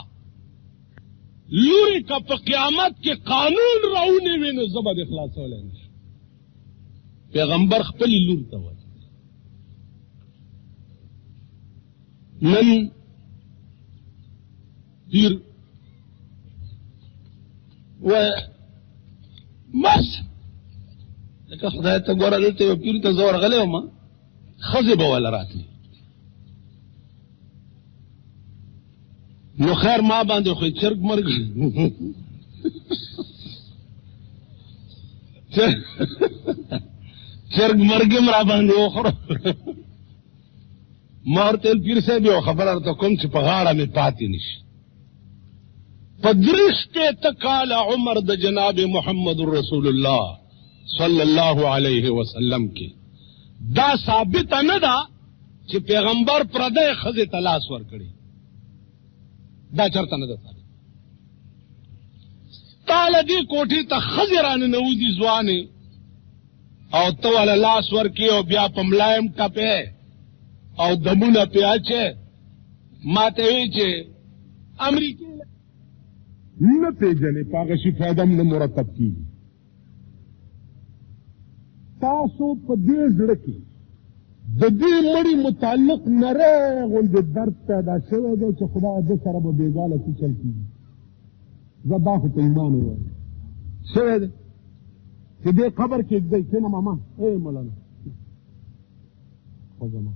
لوري که په قیامت کې قانون راونیوي نو زه به دې خلاصولی نه شم پیغمبر خپلې لور ته وایي نن پیر و بس لکه خدای ته ګوره دلته یو پیر ته زور غلی وم ښځې به وله راتلې نو خیر ما باندې خو چرګ مرګ چرګ مرګ را باندې وخوره ما ورته پیر صاحب یو خبره درته کوم چې په غاړه مې پاتې نشي په 30 کاله عمر د جناب محمد رسول الله صلی الله علیه وسلم کې دا ثابت نه ده چې پیغمبر پردی ښځې ته لاس ورکړي دا چرته نه ده ثابت تاله دې کوټې ته ښځې راننوځي ځوانې او ته والا لاس ورکړي او بیا په ملایم ټپې او دمونه پې اچې ما ته وایي چې امریکې نه پېژنې په هغه شي فایده هم نه مرتب کېږي تاسو په دې زړه کې د دې مړي متعلق نری غوندې درد پیدا شوی دی چې خدای ده سره به بېګاله څه چل کېږي زه دا خو په ایمان ووایم شوی دی چې دې قبر کې ږدئ کېنه ماما ای مولانا خو زما